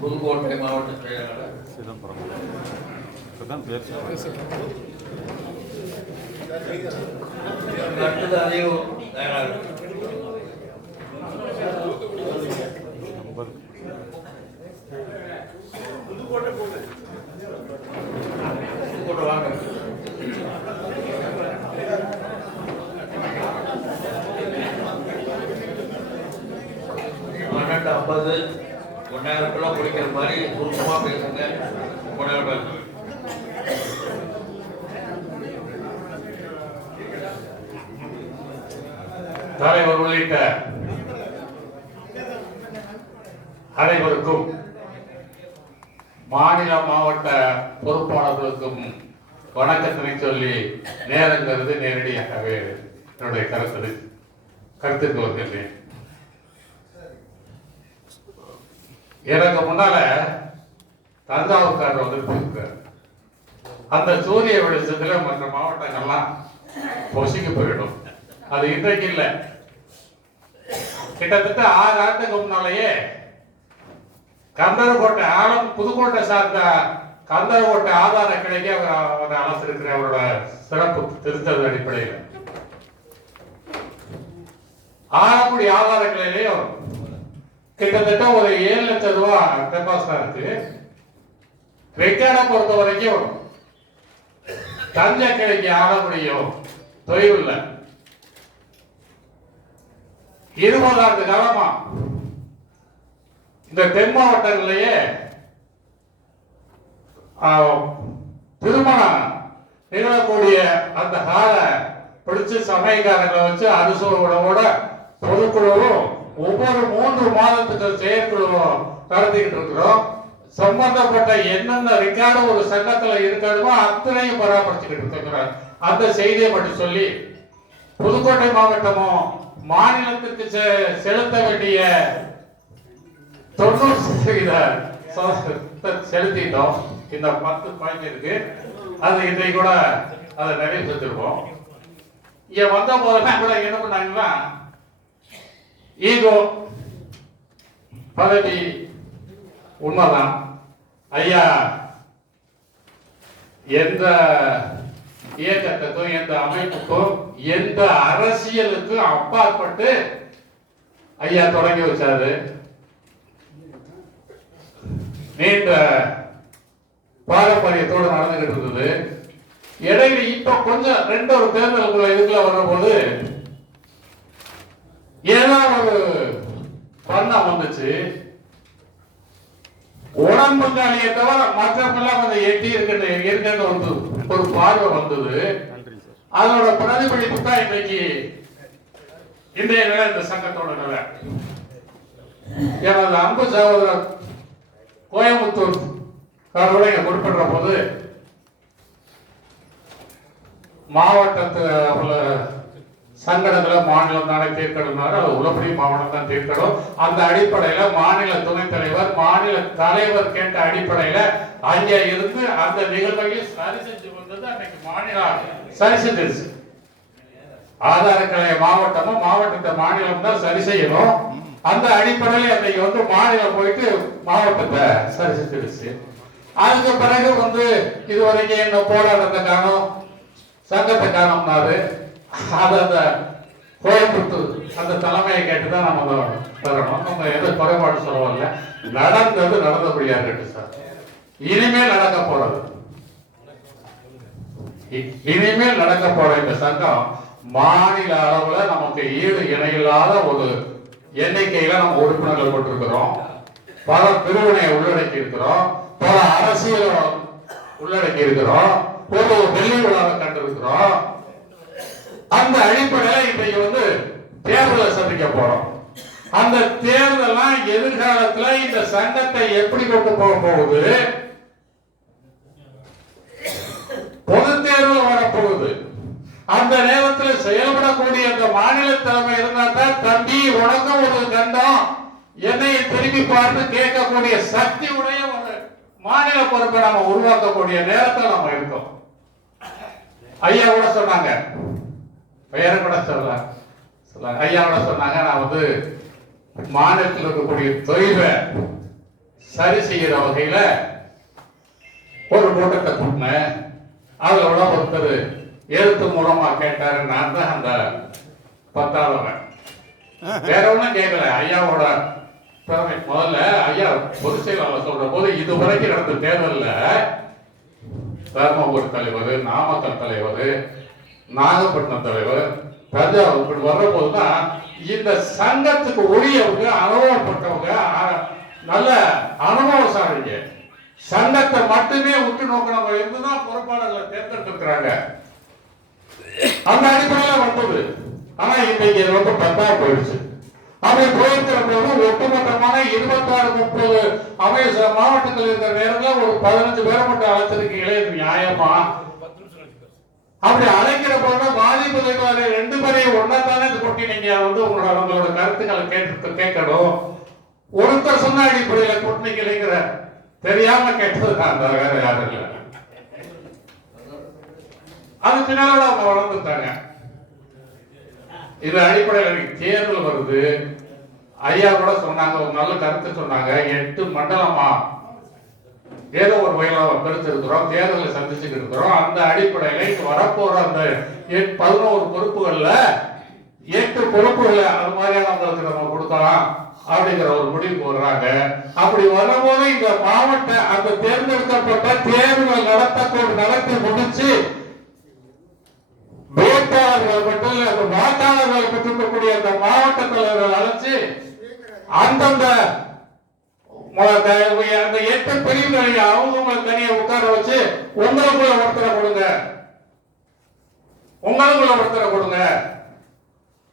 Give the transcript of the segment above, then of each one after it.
புதுக்கோட்டை மாவட்ட செயலாளர் சிதம்பரம் அடுத்தது அதையும் தயாராக புதுக்கோட்டை வாங்க. 50 1000 குடிக்கிற மாதிரி சுருக்கமா பேசுங்க. தலைவர் உள்ளிட்ட அனைவருக்கும் மாநில மாவட்ட பொறுப்பாளர்களுக்கும் வணக்கத்தினை சொல்லி நேரங்கிறது நேரடியாகவே என்னுடைய கருத்துக்கு வருகின்றேன். எனக்கு முன்னால தஞ்சாவூர்காரர் வந்து போயிருக்காரு. அந்த சூரிய வெளிச்சத்துல மற்ற மாவட்டங்கள்லாம் பொசுக்கி போயிடும். அது இன்றைக்கு இல்லை, கிட்டத்தட்ட 6 ஆண்டுக்கு முன்னாலேயே கந்தரகோட்டை புதுக்கோட்டை சார்ந்த கந்தரகோட்டை ஆதார கிளைக்கு அவர் அழைச்சிருக்கிற அவரோட சிறப்பு திருத்தல் அடிப்படையில் ஆலங்குடி ஆதார கிளையிலேயும் கிட்டத்தட்ட ஒரு 7 லட்சம் ரூபாய் டெபாசிட் இருக்கு. ரெக்கார்டை பொறுத்த வரைக்கும் தஞ்சை கிளைக்கு ஆலங்குடியும் தொய்வில்லை. 20 ஆண்டு காலமா இந்த தென் மாவட்டங்களிலேயே திருமணம் நிகழக்கூடிய அந்த கால பிடிச்சு சமயக்காரங்களை வச்சு அரசோட பொதுக்குழுவும் ஒவ்வொரு 3 மாதத்துக்கு செயற்குழுவும் நடத்திக்கிட்டு இருக்கிறோம். சம்பந்தப்பட்ட என்னென்ன ரெக்கார்டு ஒரு சங்கத்துல இருக்கணுமோ அத்தனையும் பராமரிச்சுக்கிட்டு இருக்கிறார். அந்த செய்தியை மட்டும் சொல்லி புதுக்கோட்டை மாவட்டமும் மாநிலத்திற்கு செலுத்த வேண்டிய 90% செலுத்திட்டோம். இந்த 10 பாயிண்ட் இருக்கு, அது இன்றைக்கு கூட அதை நிறைவு செஞ்சிருக்கோம். இங்க வந்த போதெல்லாம் கூட என்ன பண்ணாங்கன்னா ஈகோ பதவி உண்மைதான் ஐயா. எந்த இயக்கத்துக்கும் எந்த அமைப்புக்கும் எந்த அரசியலுக்கும் அப்பாற்பட்டு ஐயா தொடங்கி வச்சாரு. நீண்ட பாரம்பரியத்தோடு நடந்துகிட்டு இருந்தது. இடையில இப்ப கொஞ்சம் 2 தேர்தலுக்குள்ள இதுக்குள்ள வரும்போது ஏதாவது ஒரு பண்ணம் வந்துச்சு. உடம்புங்காலியை தவிர மற்றவெல்லாம் கொஞ்சம் எட்டி இருக்கிறது ஒரு பார்வை வந்தது. அதோட பிரதிபலிப்பு தான் இன்னைக்கு இன்றைய நிலை, இந்த சங்கத்தோட நிலை. எனது அன்பு சகோதரர் கோயம்புத்தூர் காரோட குறிப்பிடுற போது மாவட்டத்தில் உள்ள சங்கடங்களை மாநிலம் தானே தீர்க்கணும்னாரு. அது உளப்படி மாவட்டம் தான் தீர்க்கணும். அந்த அடிப்படையில மாநில துணைத் தலைவர் மாநில தலைவர் கேட்ட அடிப்படையில அங்கே இருந்து அந்த நிகழ்வையும் சரி செஞ்சு வந்தது. அன்னைக்கு மாநிலம் சரி செஞ்சிருச்சு. ஆதார கலை மாவட்டமும் மாவட்டத்தை மாநிலம் தான் சரி செய்யணும். அந்த அடிப்படையில் அன்னைக்கு வந்து மாநிலம் போயிட்டு மாவட்டத்தை சரி செஞ்சிருச்சு. அதுக்கு பிறகு வந்து இதுவரைக்கும் என்ன போராட்டத்தை காணும், சங்கத்தை காணும்னாரு. அது அந்த கோயம்புத்தூர் அந்த தலைமையை கேட்டுதான் நம்ம தரணும். நம்ம எந்த குறைபாடு சொல்லவில்ல. நடந்தது நடந்தபடியா இருக்கட்டும் சார். இனிமேல் நடக்க போற இந்த சங்கம் மாநில அளவுல நமக்கு ஈடு இணையில்லாத ஒரு எண்ணிக்கையில நம்ம உறுப்பினர்கள் கொண்டிருக்கிறோம். பல பிரிவினையை உள்ளடக்கி இருக்கிறோம். பல அரசியல் உள்ளடக்கி இருக்கிறோம். ஒரு வெள்ளி விழாவை கண்டிருக்கிறோம். அந்த அடிப்படையில இன்றைக்கு வந்து தேர்தலை சந்திக்க போறோம். அந்த தேர்தலாம் எதிர்காலத்துல இந்த சங்கத்தை எப்படி கொண்டு போக போகுது, பொது தேர்தல் வரப்போகுது. அந்த நேரத்தில் செயல்படக்கூடிய அந்த மாநில தலைமை இருந்தா தான் தம்பி உனக்கும் ஒரு கண்டம் என்னை திரும்பி பார்த்து கேட்கக்கூடிய சக்தி உடைய ஒரு மாநில பொறுப்பை நம்ம உருவாக்கக்கூடிய நேரத்தில் நம்ம இருக்கோம். ஐயா கூட சொன்னாங்க, பெயரை கூட சொன்னாங்க, ஐயா கூட சொன்னாங்க, நான் வந்து மாநிலத்தில் இருக்கக்கூடிய தொய்வை சரி செய்யற வகையில ஒரு கூட்டத்தை கூட்டினேன். அதுல விட ஒருத்தர் எழுத்து மூலமா கேட்டாரு. நான் தான் அந்த 10ஆவவன். வேற ஒன்றும் கேட்கல. ஐயாவோட திறமை. முதல்ல ஐயா பொதுச் செயலாளர் சொல்ற போது இதுவரைக்கும் நடந்த தேர்தல்ல தர்மபுரி தலைவர், நாமக்கல் தலைவர், நாகப்பட்டினம் தலைவர், தஞ்சாவூர் இப்படி வர்ற போதுதான் இந்த சங்கத்துக்கு உரியவங்க, அனுபவப்பட்டவங்க, நல்ல அனுபவசாலிங்க சங்கத்தை மட்டுமே உற்று நோக்கினவங்க இருந்துதான் பொறுப்பாளர்களை தேர்ந்தெடுத்திருக்கிறாங்க. அந்த அடிப்படையில் வந்தது. ஆனா இன்னைக்கு ரொம்ப தப்பா போயிடுச்சு. அப்படி போயிருக்கிற போது ஒட்டுமொத்தமான 26-30 மாவட்டத்தில் இருக்கிற நேரத்தில் ஒரு 15 பேரை மட்டும் அழைச்சிருக்கீங்களே, இது நியாயமா? அப்படி அழைக்கிற போது பாதிப்பு 2 பேரையும் ஒன்னா தானே இது கொட்டினீங்க. உங்களோட கருத்துக்களை கேட்கணும். ஒருத்தர் சொன்ன அடிப்படையில் கொட்டினீங்கிற தெரியாம கேட்டது தான், வேற யாரும் இல்லை. அது பின்னால அவங்க வளர்ந்துட்டாங்க. இது அடிப்படையில் தேர்தல் வருது. ஐயா கூட சொன்னாங்க, ஒரு நல்ல கருத்து சொன்னாங்க. 8 மண்டலமா ஏதோ ஒரு வகையில் பெருத்திருக்கிறோம், தேர்தலை சந்திச்சுக்கிட்டு இருக்கிறோம். அந்த அடிப்படையில் வரப்போற அந்த 11 பொறுப்புகள்ல 8 பொறுப்புகளை அது மாதிரியானவங்களுக்கு நம்ம கொடுக்கலாம் அப்படிங்கிற ஒரு முடிவுக்கு வர்றாங்க. அப்படி வரும்போது இந்த மாவட்ட அந்த தேர்ந்தெடுக்கப்பட்ட தேர்தல் நடத்தி முடிச்சு வேட்பாளர்கள் மட்டும் அந்த வாக்காளர்கள் பெற்றிருக்கக்கூடிய அந்த மாவட்ட தலைவர்கள் அழைச்சு அந்தந்த 8 பிரிவுகளை அவங்க தனியா உட்கார வச்சு உங்களுக்குள்ள ஒருத்தரை கொடுங்க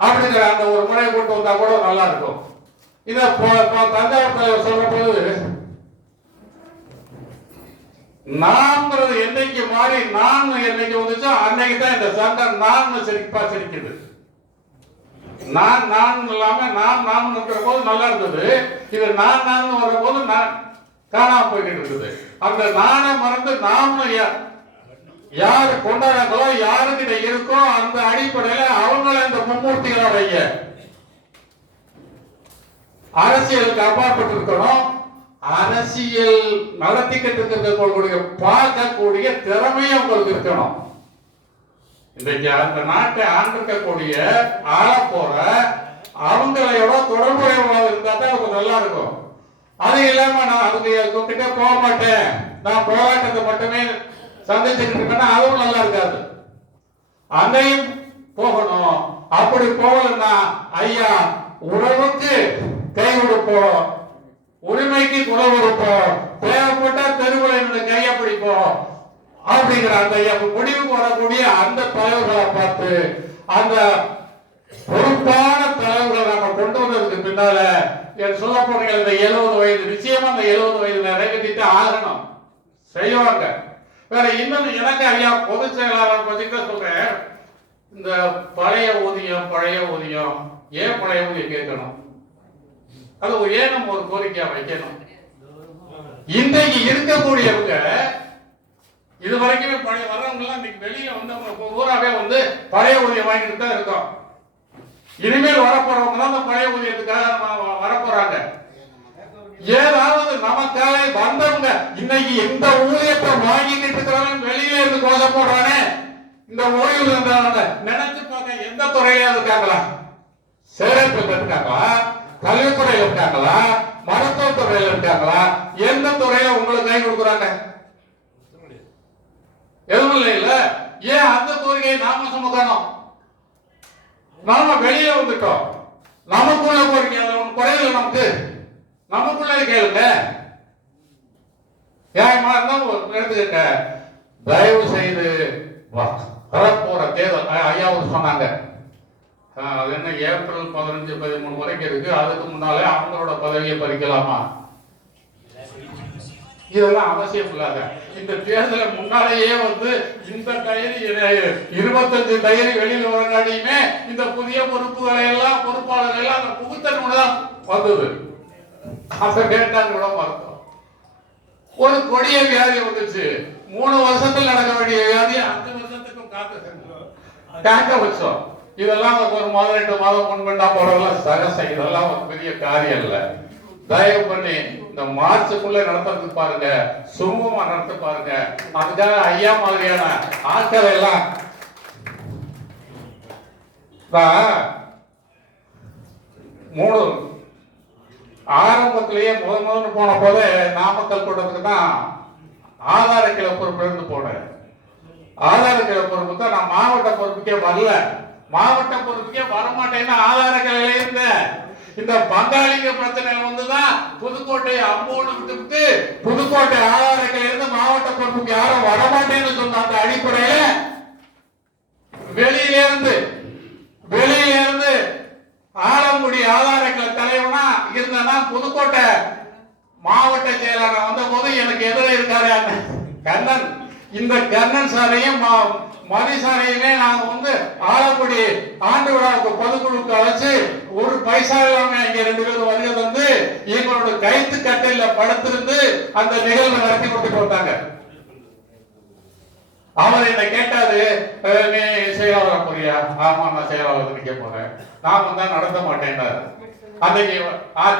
அப்படிங்கிற அந்த ஒரு முறையை கொண்டு வந்தா கூட நல்லா இருக்கும். இத தஞ்சாவூர் தலைவர் சொல்ற போது நான்கிறது என்னைக்கு மாறி நான் என்னைக்கு வந்துச்சோ அன்னைக்கு தான் இந்த சங்கம் நான் சிரிக்குது. நான் இல்லாம நான் இருக்கிற போது நல்லா இருந்தது. இது நான் வர்ற போது நான் காணாம போய்கிட்டு இருக்குது. அந்த நானை மறந்து நாம் யாரு கொண்டாடுறாங்களோ யாருக்கிட்ட இருக்கோ அந்த அடிப்படையில அவங்கள இந்த மும்மூர்த்திகளுடைய அரசியலுக்கு அப்பாற்பட்டு இருக்கணும். அரசியல் நடத்திக்கிட்டு இருக்கக்கூடிய பார்க்கக்கூடிய திறமையை உங்களுக்கு இருக்கணும். இன்றைக்கு அந்த நாட்டை ஆண்டிருக்கக்கூடிய ஆள போற அவங்களோட தொடர்புடையவங்க இருந்தா தான் அவங்க நல்லா இருக்கும். அது இல்லாம நான் அதுக்கு கிட்ட போக மாட்டேன், நான் போராட்டத்தை மட்டுமே சந்திச்சுக்கிட்டு இருக்கேன்னா அதுவும் நல்லா இருக்காது. அங்கேயும் போகணும். அப்படி போகலன்னா ஐயா உறவுக்கு கை கொடுப்போம், உரிமைக்கு குரல் கொடுப்போம், தேவைப்பட்ட தெருவில் கையை பிடிப்போம் அப்படிங்கிற அந்த முடிவுக்கு வரக்கூடிய அந்த தலைவர்களை பார்த்து அந்த பொறுப்பான தலைவர்களை நம்ம கொண்டு வந்ததுக்கு பின்னால சொல்ல போறீங்க இந்த 70 வயது நிச்சயமா அந்த 70 வயது நிறைவேற்றிட்டு ஆகணும், செய்வாங்க. வேற இன்னொன்னு எனக்கு ஐயா பொதுச் செயலாளர் பத்தி தான் சொல்றேன். இந்த பழைய ஊதியம் ஏன் பழைய ஊதியம் கேட்கணும்? அது ஏன் நம்ம ஒரு கோரிக்கையா வைக்கணும்? இன்றைக்கு இருக்கக்கூடியவங்க இது வரைக்குமே பழைய வர்றவங்க எல்லாம் இன்னைக்கு வெளியில வந்து அவங்க ஊராவே வந்து பழைய ஊதியம் வாங்கிட்டு தான் இருக்கோம். இனிமேல் வரப்போறவங்க தான் அந்த பழைய ஊதியத்துக்காக வரப்போறாங்க. ஏதாவது நமக்காக வந்தவங்க இன்னைக்கு இந்த ஊதியத்தை வாங்கிட்டு இருக்கிறவங்க வெளியில இருந்து கோஷ போடுறானே, இந்த ஓய்வு நினைச்சு பார்க்க எந்த துறையில இருக்காங்களா? சேரத்தில் இருக்காங்களா? கல்வித்துறையில இருக்காங்களா? மருத்துவத்துறையில இருக்காங்களா? எந்த துறையில உங்களுக்கு கை கொடுக்குறாங்க? எதுவும் இல்ல. ஏன் அந்த கோரிக்கையை நாம சுமக்கணும்? நாம வெளியே வந்துட்டோம். நமக்குள்ள கோரிக்கை குறையில நமக்கு நமக்குள்ள கேளுங்க. நியாயமா இருந்தா எடுத்துக்கங்க. தயவு செய்து வரப்போற தேர்தல் ஐயாவும் சொன்னாங்க, அது என்ன ஏப்ரல் 15, 13 வரைக்கும் இருக்கு. அதுக்கு முன்னாலே அவங்களோட பதவியை பறிக்கலாமா? இதெல்லாம் அவசியம் இல்லாத இந்த தேர்தலை முன்னாலேயே வந்து இந்த டைரி 25 டைரி வெளியில் வரங்காட்டியுமே இந்த புதிய பொறுப்புகளை எல்லாம் பொறுப்பாளர்கள் எல்லாம் அந்த புகுத்தன் தான் வந்தது. அதை கேட்டாங்க கூட மறந்தோம். ஒரு கொடிய வியாதி வந்துச்சு. 3 வருஷத்தில் நடக்க வேண்டிய வியாதி 5 வருஷத்துக்கும் காக்க வச்சோம். இதெல்லாம் ஒரு மாதம் 2 மாதம் முன்பண்டா போறதெல்லாம் சகசம். இதெல்லாம் ஒரு பெரிய காரியம் இல்லை. தயவு பண்ணி இந்த மார்ச்சுக்குள்ள நடத்துறதுக்கு பாருங்க, சுமூகமா நடத்த பாருங்க. அதுக்காக ஐயா மாதிரியான ஆட்கள் எல்லாம் மூணு ஆரம்பத்திலேயே முதல்ல போன போது நாமக்கல் கூட்டத்துக்கு தான் ஆதார கிளை பொறுப்பிலிருந்து போனேன். ஆதார கிளை பொறுப்பு தான் நான் மாவட்ட பொறுப்புக்கே வரல. மாவட்ட பொறுப்புக்கே வரமாட்டேன்னு ஆதார கிளையில இருந்தேன். இந்த பங்காளிங்க பிரச்சனை வந்துதான் புதுக்கோட்டை அம்போடு விட்டு புதுக்கோட்டை ஆதார கிளையில இருந்து மாவட்ட பொறுப்புக்கு யாரும் வரமாட்டேன்னு சொன்ன அந்த அடிப்படையில வெளியிலிருந்து ஆலங்குடி ஆதார கிளை தலைவனா இருந்தனா புதுக்கோட்டை மாவட்ட செயலாளர் வந்த போது எனக்கு எதிர இருக்காரு கண்ணன். இந்த கண்ணன் சாரையும் மதி சாரையுமே நாங்க வந்து ஆலங்குடி ஆண்டு விழாவுக்கு பொதுக்குழுக்கு அழைச்சு ஒரு பைசா இல்லாம இங்க 2 பேரும் வருகை வந்து எங்களோட கைத்து கட்டையில படுத்திருந்து அந்த நிகழ்வு நடத்தி கொடுத்து வந்தாங்க. அவர் என்ன கேட்டாரு, நீ செயலாளர் போறியா? ஆமா, நான் செயலாளர் நிக்க போறேன். நான் வந்தா நடத்த மாட்டேன்னாரு. அன்னைக்கு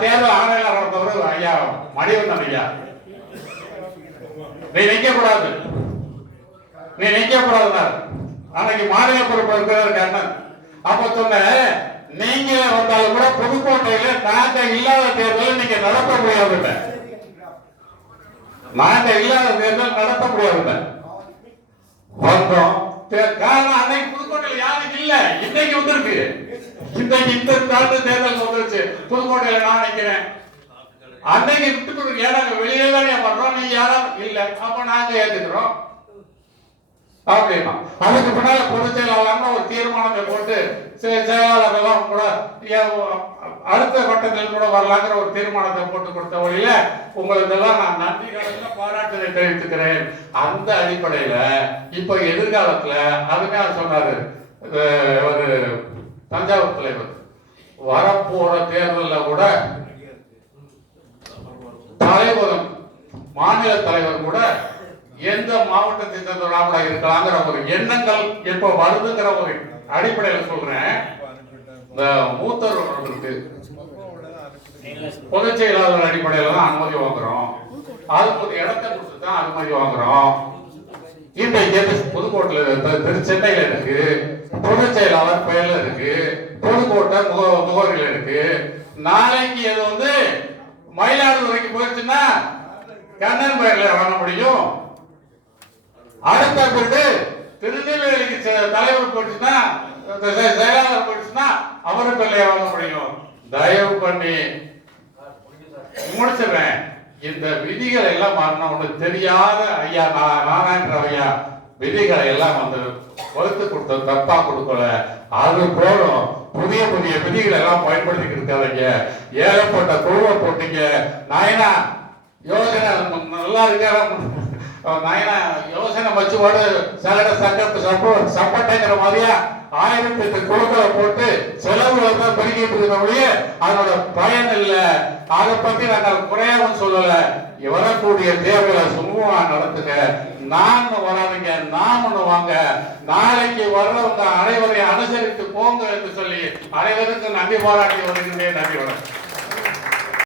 தேர்தல் ஆணையர் நடந்தவர் ஐயா மணிவண்ணன் ஐயா, நீ நிக்க கூடாது, நீ நிக்க கூடாதுனாரு. அன்னைக்கு மாநில பொறுப்பு இருக்கிறார் கண்ணன். அப்ப சொன்ன, நீங்க வந்தாலும் கூட புதுக்கோட்டையில நாங்க இல்லாத தேர்தல் நீங்க நடத்த முடியாது, நாங்க இல்லாத தேர்தல் நடத்த முடியாது வந்தோம். காரணம் அன்னைக்கு புதுக்கோட்டையில யாரும் இல்ல, இன்னைக்கு வந்திருக்கு. இன்னைக்கு இந்த தேர்தல் வந்துருச்சு, புதுக்கோட்டையில நான் நிக்கிறேன். அன்னைக்கு விட்டு கொடுக்க ஏன்னா வெளியே தானே வர்றோம், நீ யாரும் இல்ல, அப்ப நாங்க ஏத்துக்கிறோம் அப்படின்னா. அதுக்கு பின்னால பொதுச் செயலாளர் ஒரு தீர்மானத்தை போட்டு செயலாளர்கள் கூட அடுத்த கட்டத்தில் கூட வரலாங்கிற ஒரு தீர்மானத்தை போட்டு கொடுத்த வழியில உங்களுக்கு எல்லாம் நான் நன்றி கடந்த பாராட்டுதை தெரிவித்துக்கிறேன். அந்த அடிப்படையில இப்ப எதிர்காலத்துல அதுக்காக சொன்னாரு ஒரு தஞ்சாவூர் தலைவர், வரப்போற தேர்தலில் கூட தலைவர் மாநில தலைவர் கூட எந்த மாவட்டத்தை சேர்ந்தவராக இருக்கலாங்கிற ஒரு எண்ணங்கள் எப்ப வருதுங்கிற ஒரு அடிப்படையில் சொல்றேன். இந்த மூத்தவர்களுக்கு பொதுச் செயலாளர் அடிப்படையில தான் அனுமதி வாங்குறோம், அதுக்கு ஒரு இடத்தை கொடுத்து தான் அனுமதி வாங்குறோம். இன்றைக்கு புதுக்கோட்டையில சென்னையில இருக்கு, பொதுச் செயலாளர் பெயர்ல இருக்கு, புதுக்கோட்டை முகவரியில இருக்கு. நாளைக்கு இது வந்து மயிலாடுதுறைக்கு போயிடுச்சுன்னா கண்ணன் பெயர்ல வாங்க முடியும். அடுத்த பிறகு திருநெல்வேலிக்கு தலைவர் போயிடுச்சுன்னா செயலாளர் போயிடுச்சுன்னா அவரு பெயர்ல வாங்க முடியும். தயவு பண்ணி முடிச்சிடுறேன். இந்த விதிகளை எல்லாம் மாறினா ஒண்ணு தெரியாத ஐயா நாராயண ஐயா விதிகளை எல்லாம் வந்து வகுத்து கொடுத்த தப்பா கொடுக்கல. அது போதும். புதிய புதிய விதிகளை எல்லாம் பயன்படுத்தி இருக்காதீங்க. ஏகப்பட்ட குழுவை போட்டீங்க. நாயனா யோசனை நல்லா இருக்க, நாயனா யோசனை வச்சு ஓடு சகட சப்பட்டைங்கிற மாதிரியா 1008 குழுக்களை போட்டு செலவுகளை தான் பெருகிட்டு இருக்கிறபடியே அதனோட பயன் இல்லை. அதை பத்தி நாங்கள் குறையாமல் சொல்லல. வரக்கூடிய தேவைகளை சுமூகமா நடத்துங்க. நான் வராதுங்க, நாம் ஒண்ணு வாங்க. நாளைக்கு வர்றவங்க அனைவரையும் அனுசரித்து போங்க என்று சொல்லி அனைவருக்கும் நன்றி பாராட்டி வருகின்றேன். நன்றி வணக்கம்.